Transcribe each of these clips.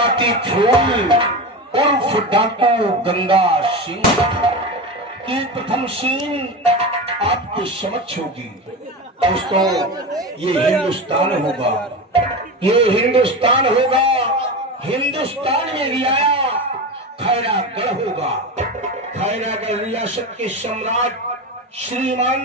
आती फूल उर्फ डाकू गंगा सिंह की प्रथम सीन आपके समक्ष होगी। दोस्तों, ये हिंदुस्तान होगा, ये हिंदुस्तान होगा। हिंदुस्तान में रियाया खैरागढ़ होगा। खैरागढ़ रियासत के सम्राट श्रीमान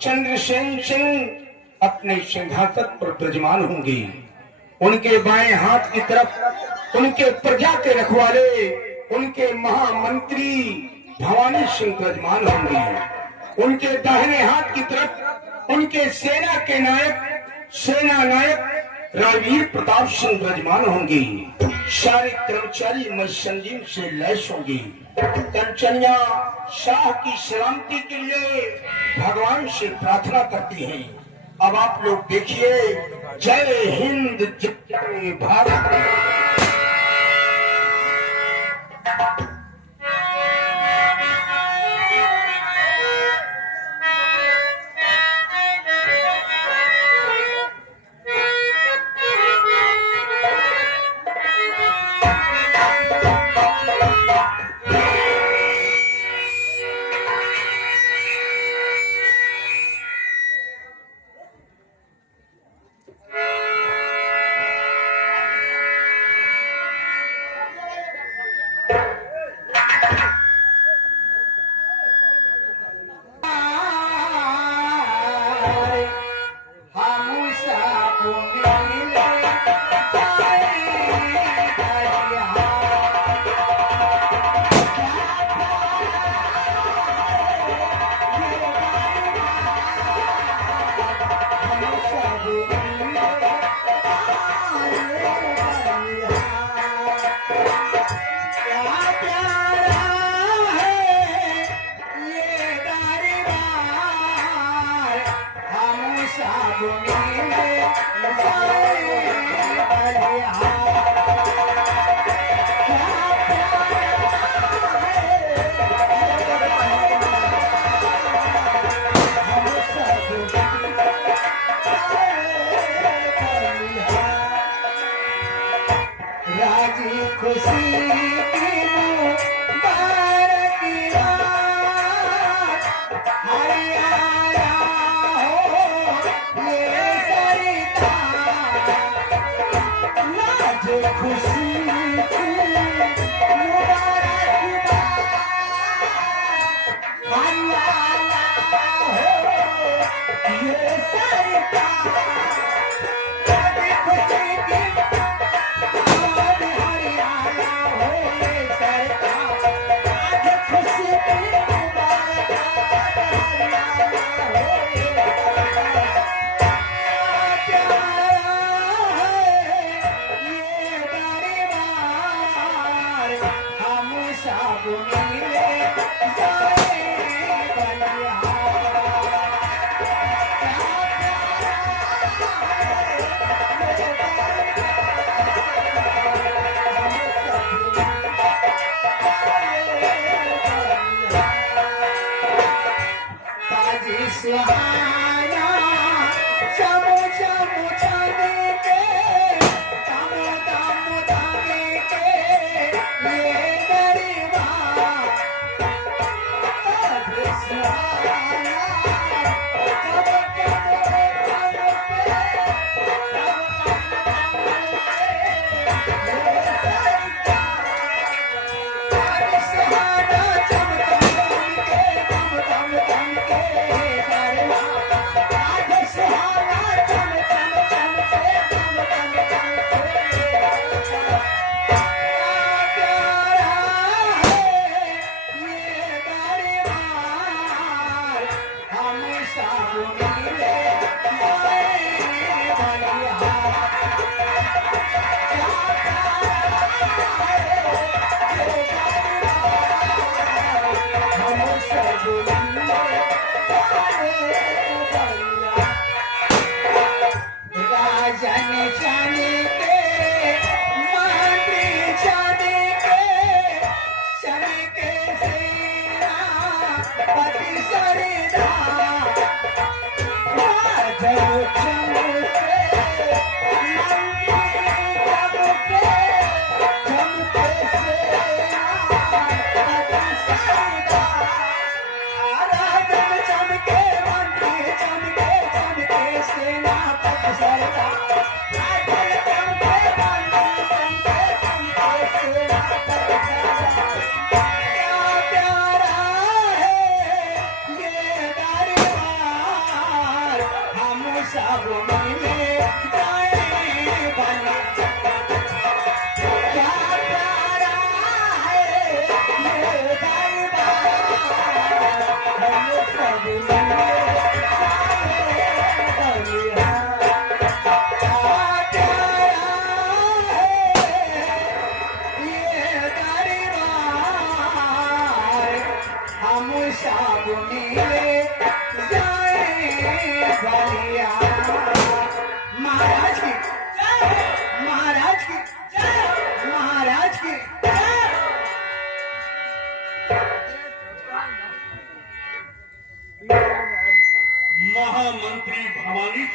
चंद्रसेन सिंह अपने सिंहासन पर विराजमान होंगे। उनके बाएं हाथ की तरफ उनके प्रजा के रखवाले, उनके महामंत्री भवानी सिंह विराजमान होंगे। उनके दाहिने हाथ की तरफ उनके सेना के नायक, सेना नायक राजवीर प्रताप सिंह विराजमान होंगे। सारे कर्मचारी मसंजीव से लैस होंगे। कर्मचारियां शाह की सलामती के लिए भगवान से प्रार्थना करती हैं। अब आप लोग देखिए, जय हिंद जय भारत।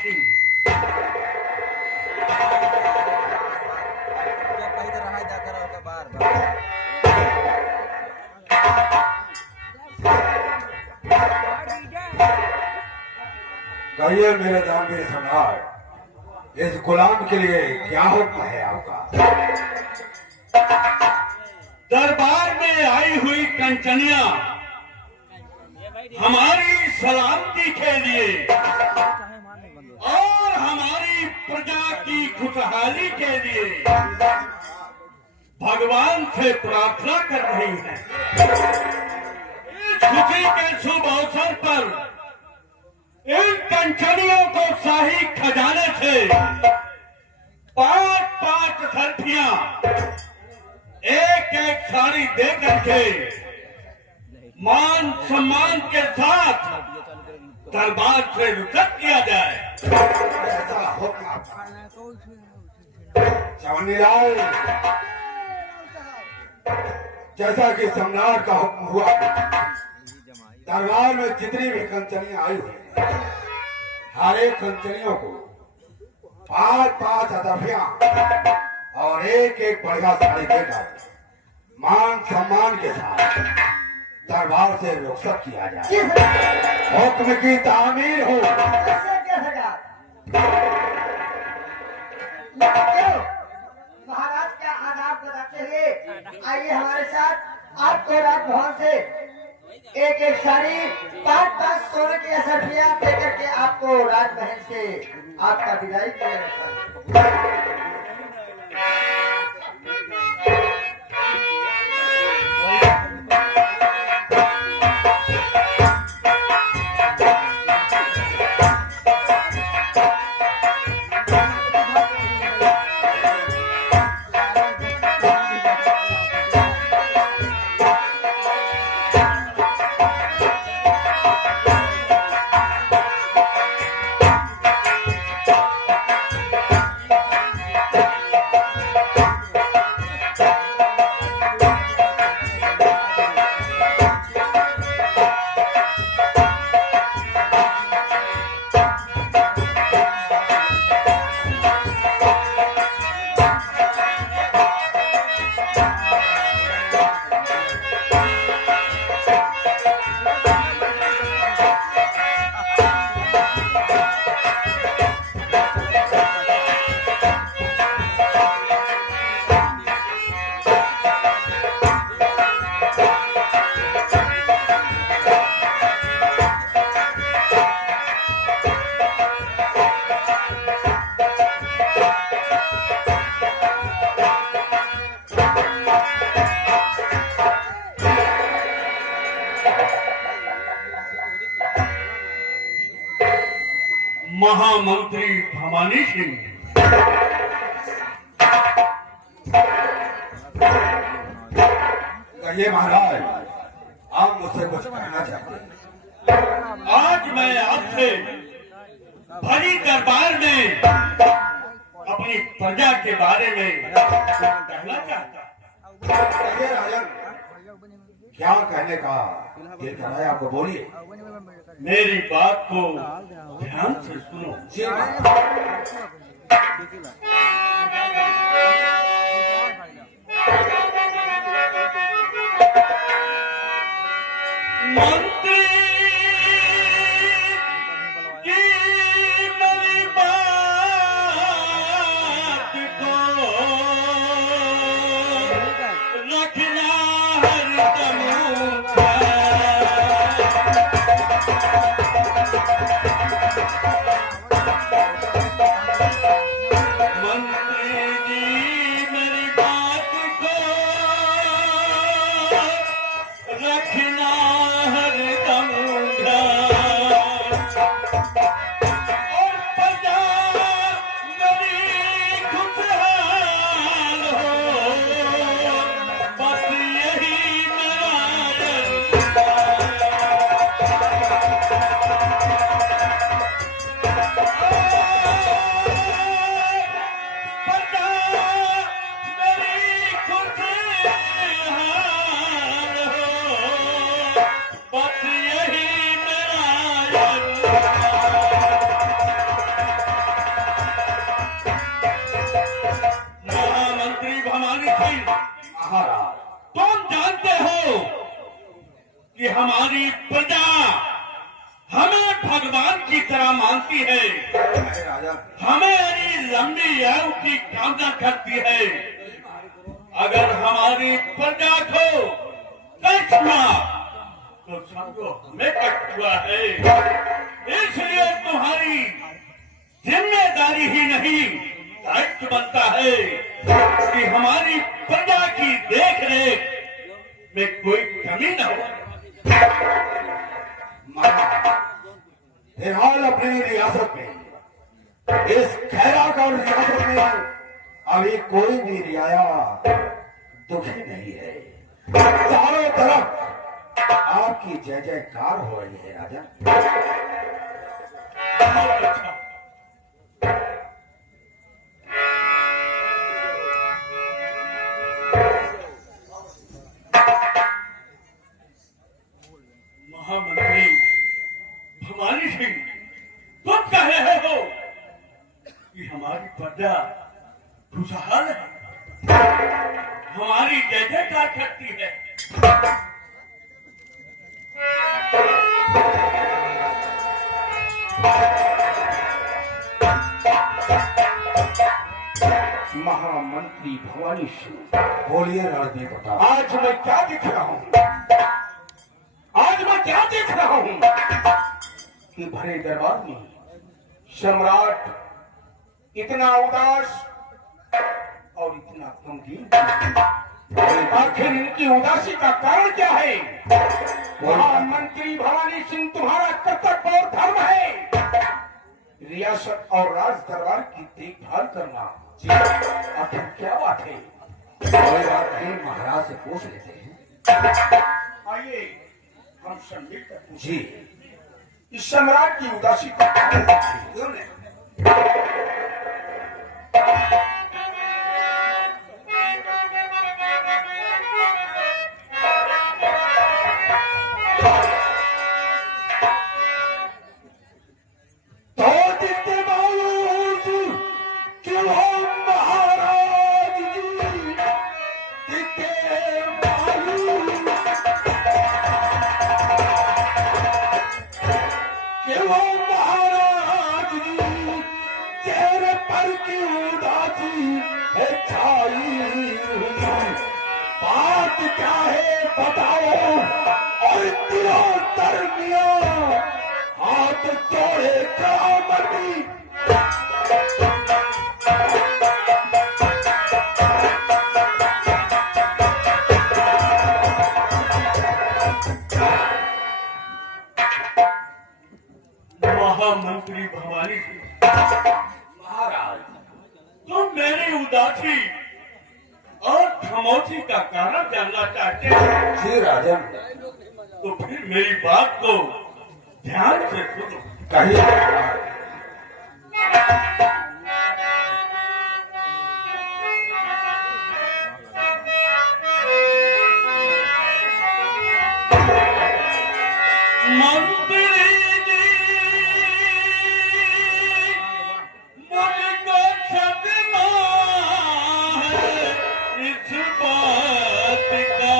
सिंह। कहिए मेरे दानवीर सम्राट, इस गुलाम के लिए क्या हुक्म है आपका? दरबार में आई हुई कंचनिया हमारी सलामती के लिए और हमारी प्रजा की खुशहाली के लिए भगवान से प्रार्थना कर रही हैं। इस खुशी के शुभ अवसर पर इन कंचनियों को शाही खजाने से 5-5 सर्फियां एक साड़ी दे करके मान सम्मान के साथ दरबार से रुखसत किया जाए। ऐसा हुक्म आपका। चवन्नीलाल, जैसा कि सम्राट का हुक्म हुआ, दरबार में जितनी भी कंचनियां आई हुई हैं, हर एक कंचनियों को 5-5 अदफियां और एक बढ़िया साड़ी देकर मान सम्मान के साथ दरबार से रुखसत किया जाए। हुक्म की तामीर हो। महाराज क्या आदाब बताते हुए आइए हमारे साथ। आपको राजभवन से एक साड़ी 5-5 सोने की असरफियां दे करके आपको राजमहल से आपका विदाई किया जाता है। महामंत्री भवानी सिंह, कहिए महाराज, आप मुझसे कुछ कहना चाहते हैं? आज मैं आपसे भरी दरबार में अपनी प्रजा के बारे में कहना चाहता हूं। कहिए राजन, क्या कहने का दिल कर रहा है आपको, बोलिए। मेरी बात को ध्यान से सुनो। जी महाराज। मंत्री की मेरी बात को रखना हरदम मंत्री जी मेरी बात को रखना हर भवानी सिंह, महाराज तुम जानते हो कि हमारी प्रजा हमें भगवान की तरह मानती है, राजा हमें लंबी आयु की कामना करती है। अगर हमारी प्रजा को कष्ट हुआ तो समझो हमें कष्ट हुआ है। इसलिए तुम्हारी जिम्मेदारी ही नहीं, दायित्व बनता है कि हमारी प्रजा की देख रेख में कोई कमी न हो। फिलहाल अपनी रियासत में, इस खैरागढ़ रियासत में अभी कोई भी रियाया दुखी नहीं है। चारों तरफ आपकी जय जयकार हो रही है राजा। बहुत अच्छा। महामंत्री भवानी सिंह, तुम कह रहे हो कि हमारी प्रजा खुशहाल है, हमारी जय जयकार करती है। महामंत्री भवानी सिंह, बोलिए राजदीप प्रताप। आज मैं क्या दिख रहा हूं? आज मैं क्या देख रहा हूं कि भरे दरबार में सम्राट इतना उदास और इतना गंभीर। आखिर इनकी उदासी का कारण क्या है? महामंत्री भवानी सिंह, तुम्हारा कर्तव्य और धर्म है रियासत और राज दरबार की देखभाल करना। आखिर क्या बात है? कोई बात नहीं, महाराज से पूछ लेते हैं। आइए हम संदिग्ध कर पूछें। जी इस सम्राट की उदासी का कारण क्यों नहीं? तो जितने मायूस क्यों हो महाराज जी, जितने मायूस क्यों महाराज जी, चेहरे पर की उदासी है छाई हुई। बात क्या है बताओ, और दिलों दरमियां हाथ जोड़े करामती। महामंत्री भवानी सिंह, महाराज, तुम मेरी उदासी और खामोशी का कारण जानना चाहते हो, जी राजन, तो फिर मेरी बात को ध्यान से सुनो। कहिए। मंत्री जी मुझको सदमा है इस बात का।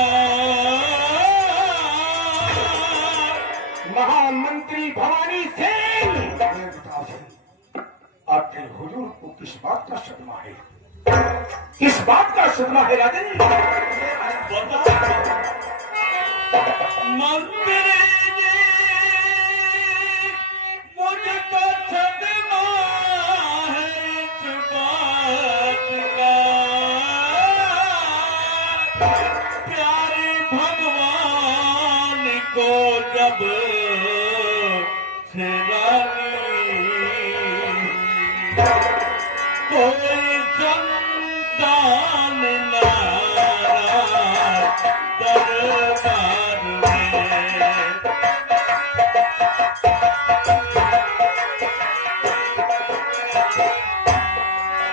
महामंत्री भवानी सिंह, आखिर हुजूर को किस बात का सदमा है? किस बात का सदमा है राजन? मंत्री जी मुझको सदमा है इस बात का, प्यारी भगवान को जब से रानी कोई संतान नाराज दरबार में।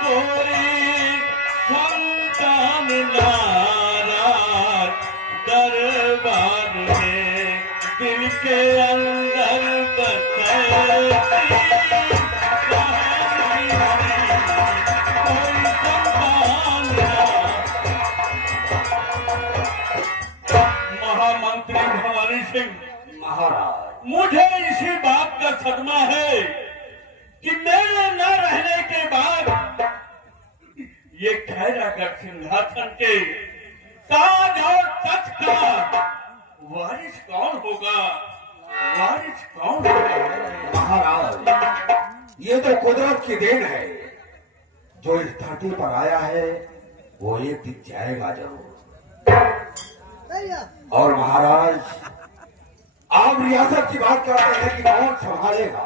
कोई संतान नाराज दरबार में, दिल के अंदर बसती कहानी, कोई संतान नाराज सिंह, महाराज मुझे इसी बात का सदमा है कि मेरे न रहने के बाद ये खैरागढ़ सिंहासन के ताज और तख्त का वारिस कौन होगा? वारिस कौन होगा? महाराज, ये तो कुदरत की देन है। जो इस धरती पर आया है वो एक दिन जाएगा जरूर। और महाराज, आप रियासत की बात करते हैं कि कौन संभालेगा।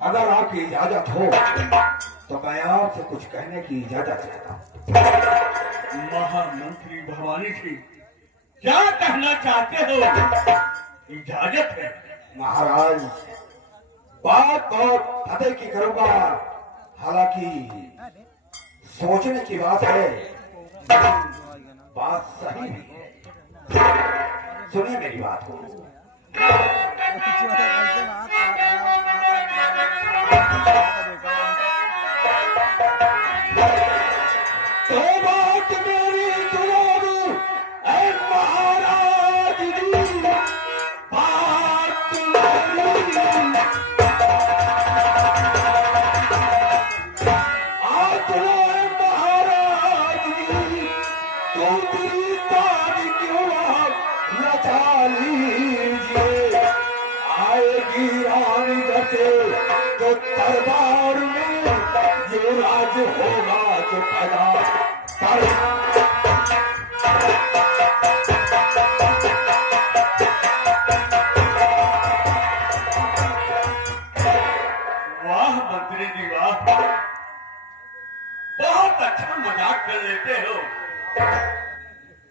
अगर आपकी इजाजत हो तो मैं आपसे कुछ कहने की इजाजत चाहता हूँ। महामंत्री भवानी सिंह, क्या कहना चाहते हो? इजाजत है। महाराज, बात बहुत फतेह की करूंगा, हालांकि सोचने की बात है, बात सही भी है। सुनिए मेरी बात को। तो बात मेरी सुनो दो, ऐ महाराज जी, बात मेरी। आज सुनो ऐ महाराज जी, दूसरी ताज क्यों आप लचा लीजिए। आएगी रानी जैसे जो दरबार में, ये राज होगा जो पैदा कर। वाह मंत्री जी वाह, बहुत अच्छा मजाक कर लेते हो।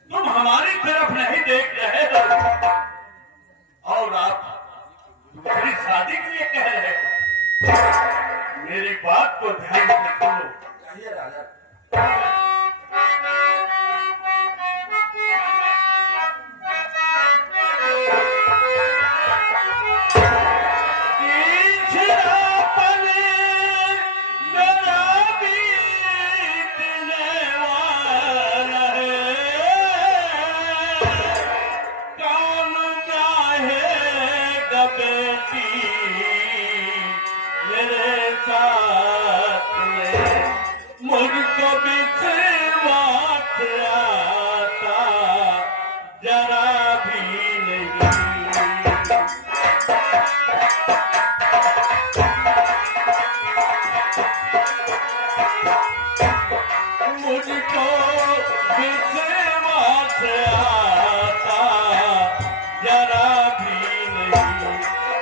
तुम हमारी तरफ नहीं देख रहे हो और आप दूसरी शादी के लिए कह रहे हो। मेरी बात को ध्यान से सुनो। कहिए राजा। मुझको जरा भी नहीं। मुझको विश्वास आता जरा भी नहीं।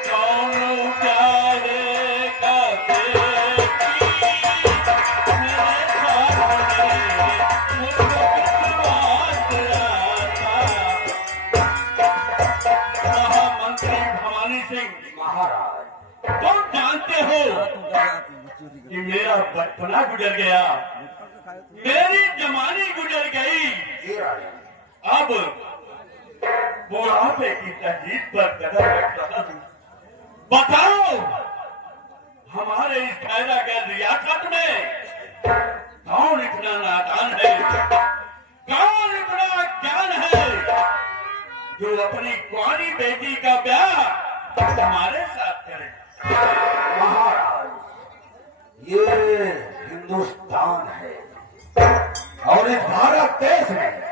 कौन जाएगा बेटी मेरे सामने, मुझको विश्वास आता। महामंत्री भवानी सिंह, महाराज, तुम जानते हो कि मेरा बचपना गुजर गया, मेरी जवानी गुजर गई। ये राजा। अब बुढ़ापे की तहजीब पर कदम रख रहा हूं। बताओ, हमारे इस खैरागढ़ रियासत में कौन इतना नादान है, कौन इतना ज्ञान है जो अपनी कुंवारी बेटी का ब्याह हमारे साथ करे? महाराज, ये हिंदुस्तान है और इस भारत देश में